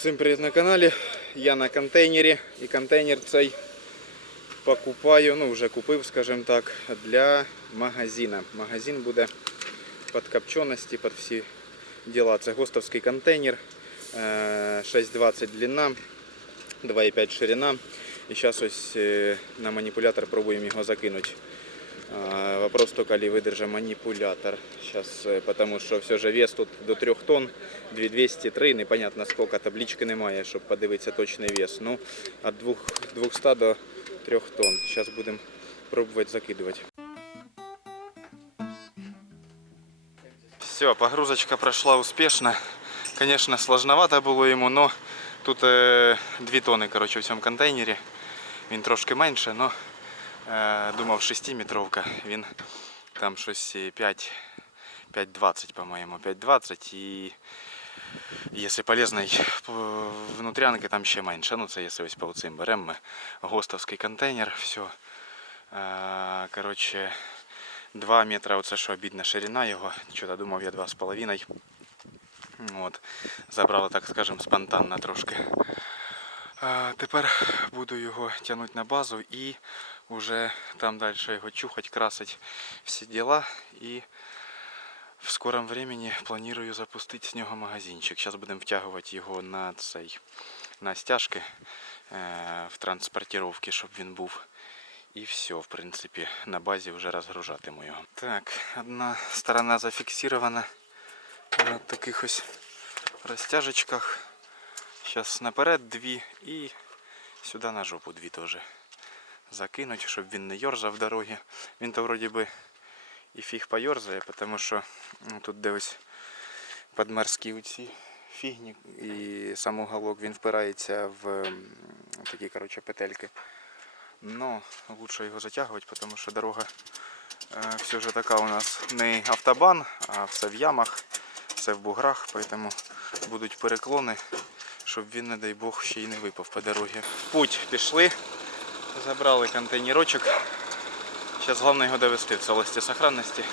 Всім привіт на каналі. Я на контейнері і контейнер цей покупаю, ну вже купив, скажімо так, для магазина. Магазин буде під копченості, під всі діла. Це гостовський контейнер, е, 6,20 длина, 2,5 ширина. І зараз ось е, на маніпулятор пробуємо його закинути. Вопрос только ли выдержит манипулятор. Сейчас, потому что все же вес тут до 3 тонн, 2203, непонятно сколько, таблички немає, щоб подивитися точний вес. Ну, 2, 200 до 3 тонн. Зараз будемо пробувати закидувати. Все, погрузочка прошла успешно. Конечно, сложновато було йому, но тут е, 2 тонни короче, в цьому контейнері. Він трошки менше, но Думав 6-метровка, він там щось 5, 5,20, по-моєму, 5,20 і якщо полезний п- внутрянки, там ще менше. Ну це якщо ось по цим беремо ми гостовський контейнер, все. Е, Коротше, 2 метри, оце що обідна ширина його, що-то думав я 2,5. От. Забрали, так скажемо, спонтанно трошки. Тепер буду його тягнути на базу і вже там далі його чухати, красити всі діла. І в скором времени планую запустити з нього магазинчик. Зараз будемо втягувати його на цей на стяжки е, в транспортировки, щоб він був. І все, в принципі, на базі вже розгружатиму його. Так, одна сторона зафіксирована на таких ось розтяжечках. Зараз наперед дві і сюди на жопу дві теж закинуть, щоб він не йорзав в дорогі. Він то вроді би і фіг поєрзає, тому що ну, тут де ось подморські ці фігні і сам уголок він впирається в такі коротше, петельки. Но лучше його затягувати, тому що дорога е, все ж така у нас не автобан, а все в ямах, все в буграх, тому будуть переклони щоб він, не дай Бог, ще й не випав по дорозі. Путь пішли, забрали контейнерочок. Зараз головне його довести в цілості сохранності.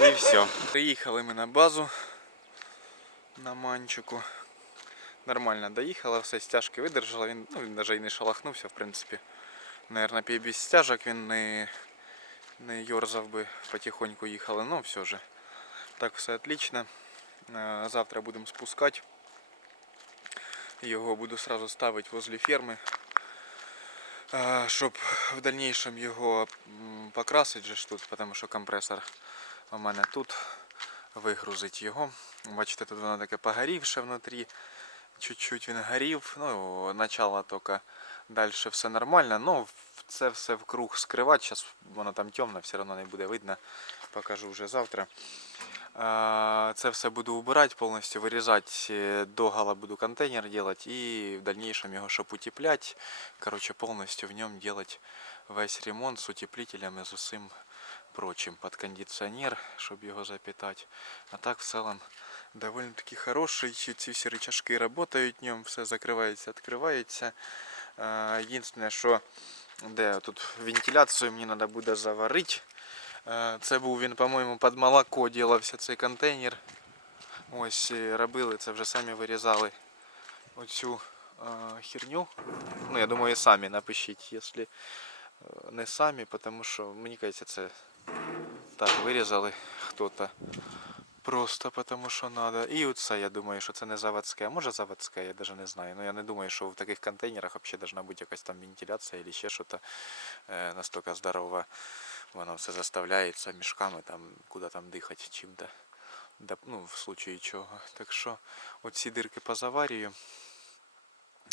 І все. Приїхали ми на базу на манчику. Нормально доїхала, все стяжки видержала. Він, ну, він навіть і не шалахнувся, в принципі. Наверно, без стяжок він не, не йорзав би, потихоньку їхали, ну все же. Так все отлично. Е, Завтра будемо спускати. Його буду сразу ставити возле ферми, щоб в дальнейшем його покрасити же тут, тому що компресор у мене тут вигрузить його. Бачите, тут воно таке погорівше внутрі. Чуть-чуть він горів. Ну, начало тільки далі все нормально. Ну, це все вкруг скривати. Зараз воно там темно, все одно не буде видно. Покажу вже завтра. Це все буду убирати повністю, вирізати е, догола буду контейнер делать і в дальнейшем його щоб утеплять. Короче, повністю в ньому делать весь ремонт з утеплителями, з усім прочим. Под кондиціонер, щоб його запитати. А так в целом доволі таки хороший. Ці всі рычажки работають в ньому, все закривається, відкривається. Єдине, що де тут вентиляцію мені треба буде заварити. Е, Це був він, по-моєму, під молоко ділився цей контейнер. Ось робили, це вже самі вирізали оцю е, херню. Ну, я думаю, самі напишіть, якщо е, не самі, тому що мені кажеться, це так вирізали хто-то. Просто потому що надо. І оце, я думаю, що це не заводське. Може заводське, я навіть не знаю. Ну я не думаю, що в таких контейнерах взагалі должна бути якась там вентиляція або ще щось настільки здорове. Воно все заставляється мішками, там, куди там дихати чим-то. Ну, в случае чого. Так що оці дирки позаварюю.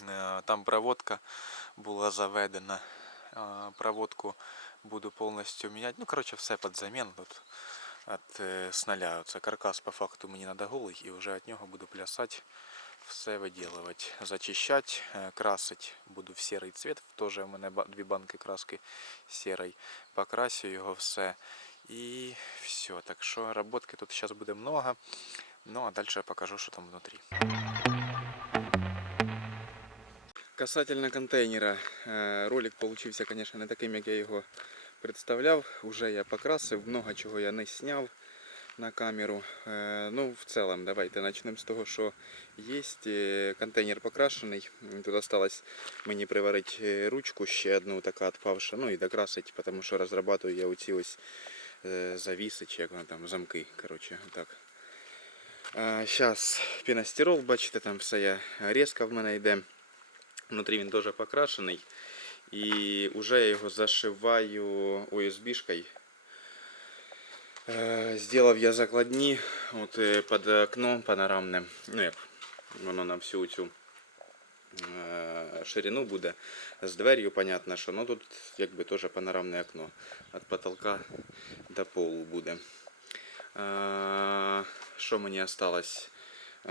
Е, Там проводка була заведена. Е, Проводку буду повністю міняти. Ну, коротше, все під замін. Тут от, з нуля. Це каркас по факту мені треба голий і вже від нього буду плясати. Все виділувати, зачищати, е, красити буду в сірий цвіт. Теж у мене дві банки краски сірий. Покрасю його все. І все. Так що роботки тут зараз буде много. Ну а далі я покажу, що там внутрі. Касательно контейнера. Е, Ролик получився, конечно, не таким, як я його представляв. Уже я покрасив, много чого я не сняв. На камеру. Е, Ну, в целом, давайте почнемо з того, що є контейнер покрашений. Тут осталось мені приварити е, ручку ще одну, така відпавша, ну і докрасити, тому що розрабатую я оці ось е, завіси, чи як там, замки, коротше, так. Зараз піностирол, бачите, там все є резка в мене йде. Внутрі він теж покрашений. І вже я його зашиваю USB-шкою. Е, Сделав я закладні от, е, під окно панорамне. Ну як воно на всю цю е, ширину буде. З дверью, понятно, що ну тут якби теж панорамне окно. Від потолка до полу буде. Е, Що мені осталось?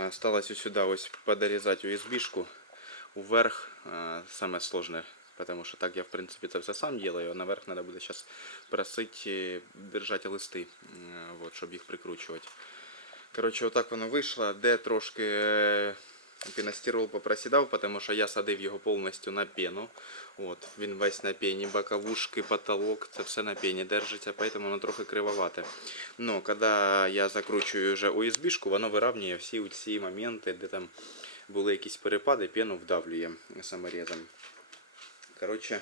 Осталось ось сюди ось подорізати USB-шку вверх. Е, Саме сложне, потому що так я в принципі це все сам делаю, а наверх треба буде зараз просити держати листи, м, вот, щоб їх прикручувати. Коротше, отак воно вийшло, де трошки е, піностирол попросідав, тому що я садив його повністю на пену. От, він весь на пені, боковушки, потолок, це все на пені держиться, поэтому воно трохи кривовате. Но коли я закручую вже USB-шку, воно вирівнює всі ці моменти, де там були якісь перепади, пену вдавлює саморезом. Коротше,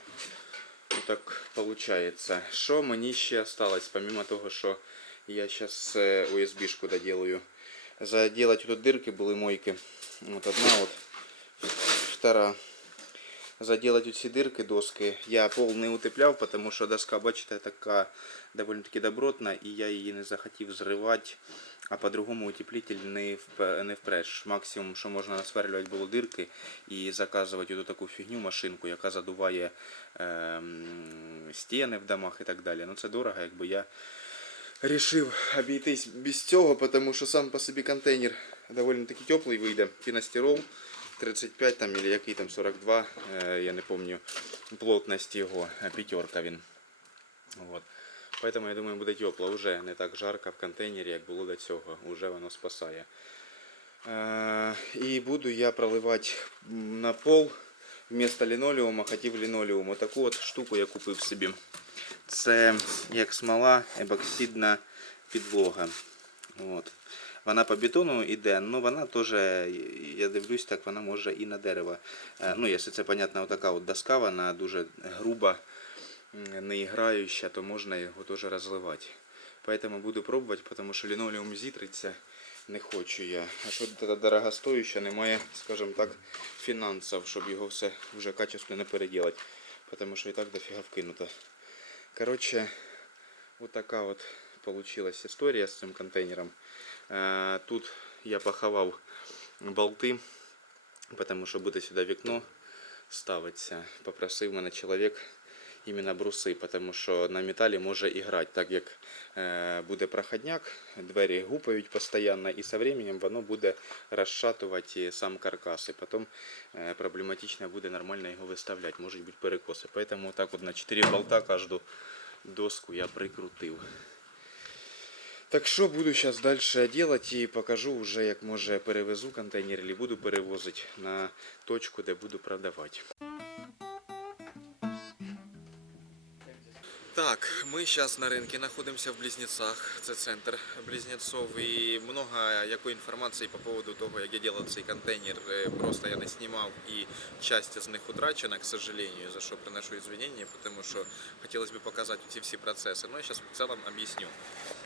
так виходить. Що мені ще осталось, помимо того, що я зараз USB-шку доделаю. Заделать тут дырки были мойки. Вот одна вот, втора. Заделать ці дырки доски. Я пол не утепляв, тому що доска, бачите, така доволі таки добротна, і я її не захотів зривати. А по-другому утеплитель не, не впреш. Максимум, що можна насверлювати було дирки і заказувати оту таку фігню машинку, яка задуває ем, стіни в домах і так далі. Ну це дорого, якби я Рішив обійтись без цього, тому що сам по собі контейнер доволі таки теплий вийде. Піностирол 35 там, или який там 42, е, я не пам'ятаю плотність його, е, п'ятерка він. Вот. Поэтому я думаю буде тепло. Уже не так жарко в контейнері, як було до цього. Уже воно спасає. Е, І буду я проливати на пол вместо лінолеума, хотів лінолеум. Отаку от штуку я купив собі. Це як смола, ебоксидна підлога. От. Вона по бетону йде, але вона теж, я дивлюсь, так вона може і на дерево. Е, Ну, якщо це, понятно, така от доска, вона дуже груба, не іграюча, то можна його теж розливати. Поэтому буду пробувати, тому що лінолеум зітриться не хочу я. А що це дорогостояще, немає, скажімо так, фінансів, щоб його все вже качественно переділати. Тому що і так дофіга вкинуто. Короче, вот такая вот получилась история с этим контейнером. Е, Тут я поховав болти, потому що буде сюди вікно ставиться. Попросив мене чоловік іменно бруси, тому що на металі може і грати, так як е, буде проходняк, двері гупають постійно, і со временем воно буде розшатувати сам каркас. І потім е, проблематично буде нормально його виставляти, можуть бути перекоси. Поэтому так от на 4 болта кожну доску я прикрутив. Так що буду зараз далі робити і покажу вже, як може перевезу контейнер, або буду перевозити на точку, де буду продавати. мы сейчас на рынке находимся в Близнецах, це центр Близнецов, і много якої інформації по поводу того, як я делал цей контейнер, е, просто я не знімав, і часть з них утрачена, к сожалению, за що приношу извинения, потому що хотелось бы показать ці всі процеси. Но я сейчас в целом объясню.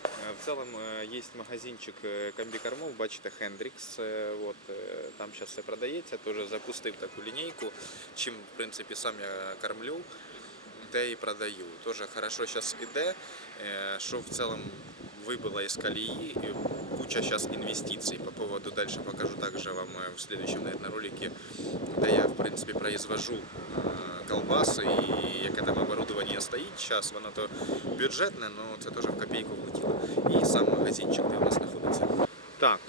Е, В целом е, є магазинчик е, комбікормов, бачите, Хендрікс, е, от, е, там зараз все продається, теж запустив таку лінійку, чим в принципі сам я кормлю те і продаю. Тоже хорошо зараз іде, е, що в целом выбыло из колеи, и куча сейчас инвестиций по поводу, дальше покажу также вам э, в следующем, наверное, ролике, да я, в принципе, произвожу э, колбасы, и яке там оборудование стоит сейчас, воно то бюджетне, но це теж в копійку влетіло. І сам магазинчик, де у нас знаходиться. Так,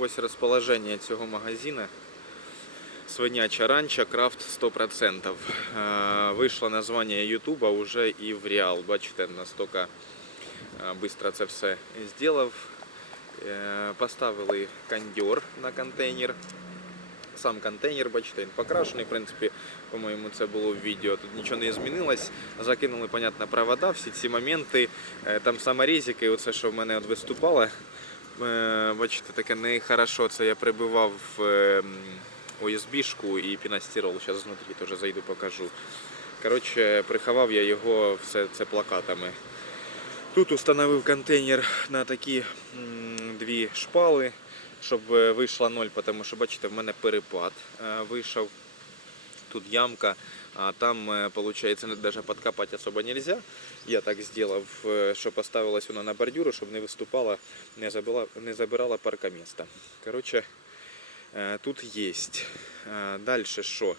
ось розположення цього магазину. Свиняча ранчо, крафт 100%. Е, Вийшло названня Ютуба уже і в реал. Бачите, настільки швидко це все зробив. Е, Поставили кондьор на контейнер. Сам контейнер, бачите, він покрашений, в принципі, по-моєму, це було в відео. Тут нічого не змінилось. Закинули, понятно, провода, всі ці моменти. Е, Там саморізики, оце, що в мене от виступало. Е, Бачите, таке нехорошо. Це я прибивав USB-шку і піностирол. Зараз знутрі теж зайду, покажу. Коротше, приховав я його все це плакатами. Тут установив контейнер на такі дві шпали, щоб е, вийшла ноль, тому що бачите, в мене перепад е, вийшов. Тут ямка, а там, виходить, навіть подкопати особо нельзя. Я так зробив, е, що поставилась вона на бордюру, щоб не виступала, не забирала, не забирала паркоміста. Коротше, е, тут є. Далі що?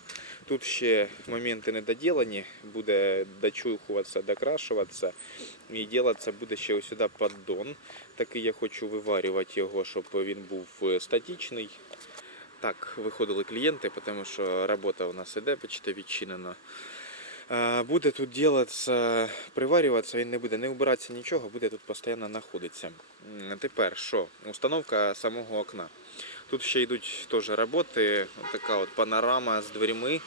Тут ще моменти недоділені, буде дочухуватися, докрашуватися. І ділатися буде ще ось сюди поддон. Такий я хочу виварювати його, щоб він був е, статичний. Так, виходили клієнти, тому що робота у нас іде, почти відчинена. Е, Буде тут ділатися, приварюватися, він не буде не вбиратися нічого, буде тут постійно знаходитися. Тепер що? Установка самого окна. Тут ще йдуть теж роботи. Ось така от панорама з дверьми,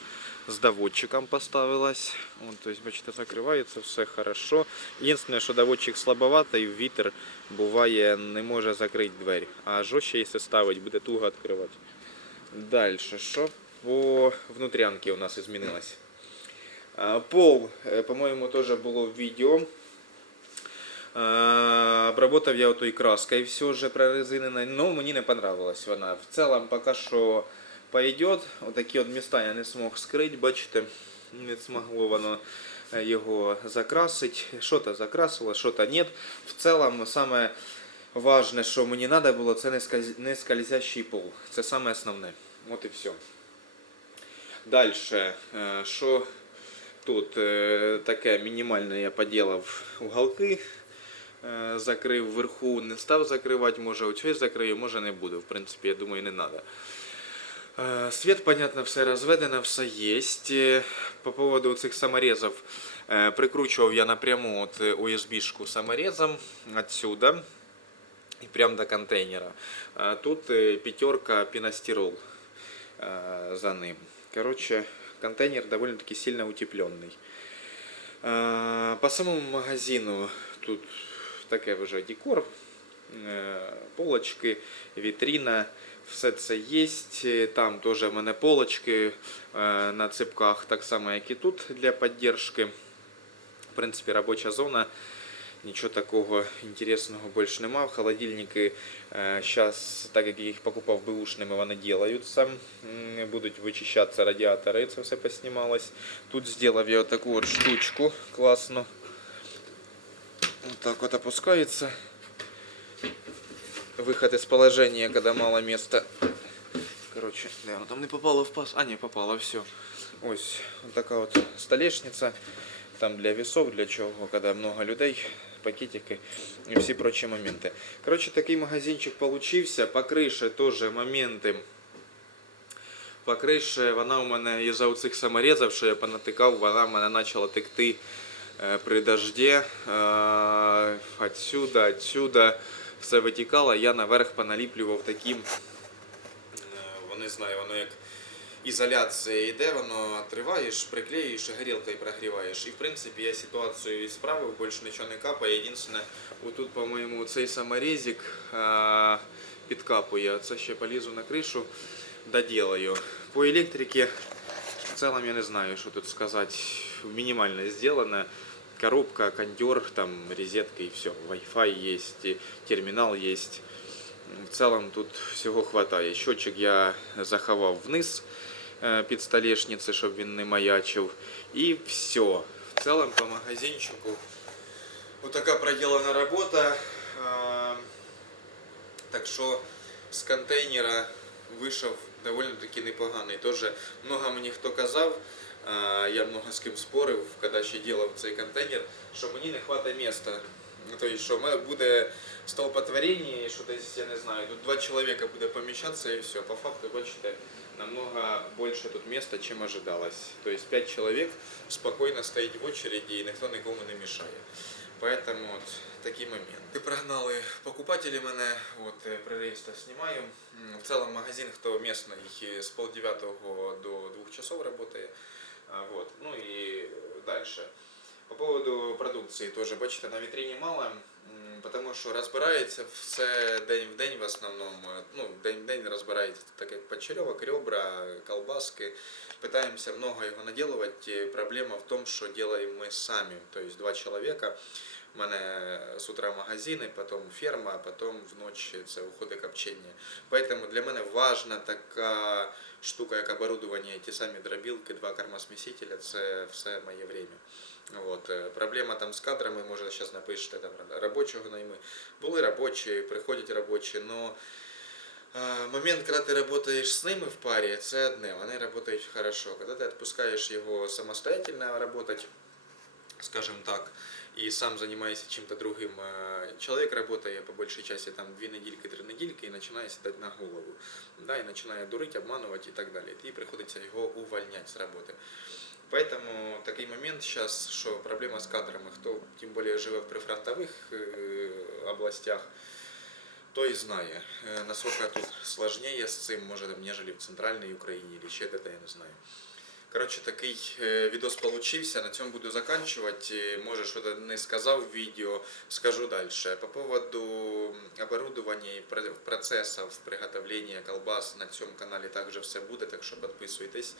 з доводчиком поставилась. От, тобто, бачите, закривається все хорошо. Єдине, що доводчик слабоватий, вітер буває не може закрити двері. А жорстче, якщо ставить, буде туго відкривати. Далі, що по внутрянці у нас змінилось? Пол, е, по-моєму, теж було в відео. Обработав я отою краскою все вже прорезинено, но мені не понравилась вона. В цілому поки що пойдет. Отакі от міста я не змог скрити, бачите, не змогло воно е, його закрасити. Що-то закрасило, що-то ні. В цілому саме важне, що мені треба було, це не, скользящий пол. Це саме основне. От і все. Далі, що тут е, таке мінімальне я поділав уголки. Е, Закрив вверху, не став закривати, може оцей закрию, може не буду. В принципі, я думаю, не треба. Свет, понятно, все розведено, все є. Е, По поводу цих саморезів е, прикручував я напряму от USB-шку саморезом отсюда и прям до контейнера. А Тут э, пятерка пеностирол э, за ним. Короче, контейнер довольно-таки сильно утепленный. А, По самому магазину тут таке вже декор, е, полочки, вітрина, все це є. Там теж в мене полочки е, на цепках, так само, як і тут для підтримки. В принципі, робоча зона. Нічого такого інтересного більше нема. В холодильники зараз, так як я їх покупав бэушними, вони ділаються. М, Будуть вичищатися радіатори, це все поснімалось. Тут зробив я таку от штучку класну. Вот так вот опускается. Выход из положения, когда мало места. Короче, да, оно там не попало в паз. А, не попало, все. Ось, вот такая вот столешница. Там для весов, для чего, когда много людей, пакетики и все прочие моменты. Короче, такий магазинчик получився. По крыше тоже моменти. По крыше вона у мене із-за оцих саморезів, що я понатикав, вона в мене почала текти е, при дожді. Е, Отсюда, отсюда все витікало. Я наверх поналіплював таким, е, вони не знаю, воно як ізоляція йде, воно отриваєш, приклеїш, горілкою прогріваєш. І в принципі я ситуацію і справив, більше нічого не капає. Єдине, отут, по-моєму, цей саморезик е, підкапує. Це ще полізу на кришу, доделаю. По електриці в целом я не знаю, что тут сказать. Минимально сделано. Коробка, кондер, там розетка и все. Wi-Fi есть, и терминал есть. В целом тут всього хватає. Счетчик я заховав вниз е, Під столешниці, щоб він не маячив. І все. В целом по магазинчику вот така проделана робота. Е, Так що з контейнера вийшов доволі-таки непоганий. Тоже много мені хто казав, я много з ким спорив, коли ще ділав цей контейнер, що мені не вистачає місця. Ну, Тобто, що буде столпотворення, що десь, я не знаю, тут два чоловіка буде поміщатися і все. По факту, бачите, намного більше тут місця, чим ожидалось. Тобто 5 чоловік спокійно стоїть в очереді і ніхто нікому не мішає. Поэтому от такий момент. І прогнали покупателі мене, от е, при знімаю. В цілому магазин, хто місний, з полдевятого до двох часов працює. Вот. Ну и дальше. По поводу продукції теж, бачите, на вітрині мало, м, тому що розбирається все день в день в основному. Ну, день в день розбирається так як почерьовок, ребра, колбаски. Пытаемся много его наделывать. Проблема в том, что делаем мы сами, то есть два человека. У мене з утра магазини, потім ферма, а потім вночі це уходи копчення. Поэтому для мене важна така штука, як оборудовання, ті самі дробілки, два кормосмісителя, це все моє время. От. е, Проблема там з кадрами, може зараз напишете там робочого найми. Були робочі, приходять робочі, но е, момент, коли ти працюєш з ними в парі, це одне, вони працюють хорошо. Коли ти відпускаєш його самостоятельно працювати, скажем так, и сам занимаешься чем-то другим, э, человек работает по большей части там две недельки, три недельки и начинает седать на голову, да, и начинает дурить, обманывать и так далее. И приходится его увольнять с работы. Поэтому такой момент сейчас, что проблема с кадрами, кто тем более живе в прифронтовых э, областях, то і знає, е, наскільки тут сложніше з цим, може, там, нежели в центральній Україні, чи ще де я не знаю. Коротше, такий е, відос получився. На цьому буду заканчивать. Може, що не сказав в відео, скажу далі. По поводу оборудования и про- процессов приготовления колбас на цьому каналі також все буде, так що підписуйтесь.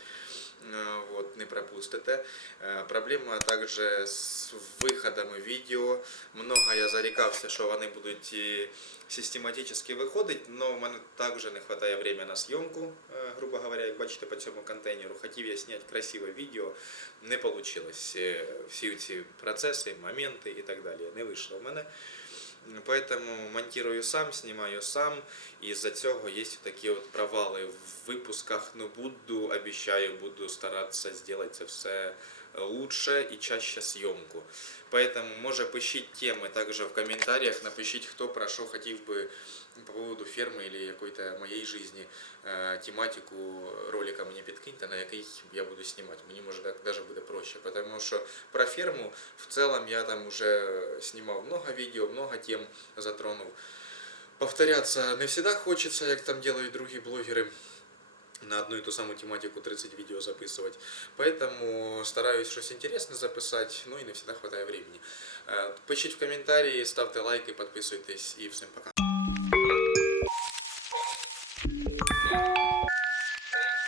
Е, Вот, не пропустите. Е, Проблема також з виходами відео. Много я зарікався, що вони будуть систематично виходити, але в мене також не вистачає времени на зйомку, е, грубо говоря, як бачите по цьому контейнеру. Хотів я зняти красиве відео, не вийшло. Всі ці процеси, моменти і так далі. Не вийшло в мене. Поэтому монтирую сам, снимаю сам. І з-за цього є такі от провали в випусках. Ну буду, обіцяю, буду старатися зробити це все лучше і чаще съемку. Поэтому, може, пишіть теми також в коментарях, напишіть, хто про що хотів би по поводу ферми или якої-то моєї житті е, тематику ролика мені підкиньте, на який я буду знімати. Мені може так даже буде проще, потому що про ферму в целом я там уже снимал много видео, много тем затронул. Повторяться не всегда хочется, як там делают другие блогеры на одну и ту самую тематику 30 видео записывать. Поэтому стараюсь что-то интересное записать, ну и не всегда хватает времени. Э, Пишите в комментарии, ставьте лайки, подписывайтесь и всем пока.